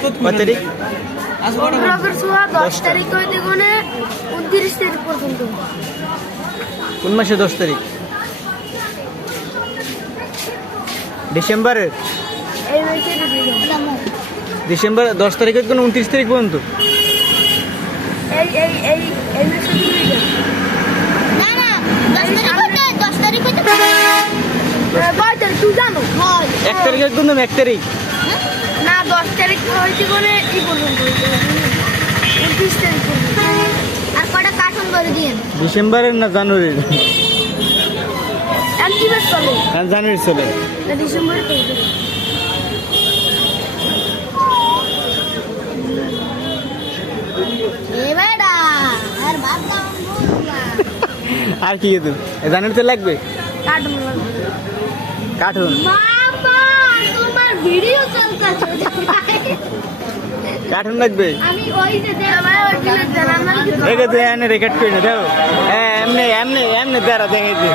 কয় তারিখ? দশ তারিখ। হইতে উনত্রিশ তারিখ পর্যন্ত। কোন মাসে দশ তারিখ? ডিসেম্বরের? ডিসেম্বর। দশ তারিখ থেকে কোনো উনত্রিশ তারিখ পর্যন্ত? এক তারিখ একদম এক তারিখ। না দশ তারিখ হইতে কোনে ই পর্যন্ত উনত্রিশ তারিখ আর কটা কার্টুন করে দিয়েন? ডিসেম্বরের না জানুয়ারির? হ্যাঁ জানুয়ারি চলে। ডিসেম্বরে তো আর কি কিন্তু জানুয়ারিতে লাগবে? কার্টুন কার্টুন ভিডিও চলতেছে। কার্টুন লাগবে। রেখে এনে রেকর্ড করে দাও হ্যাঁ এমনি এমনি এমনি দাঁড়া দেখেছি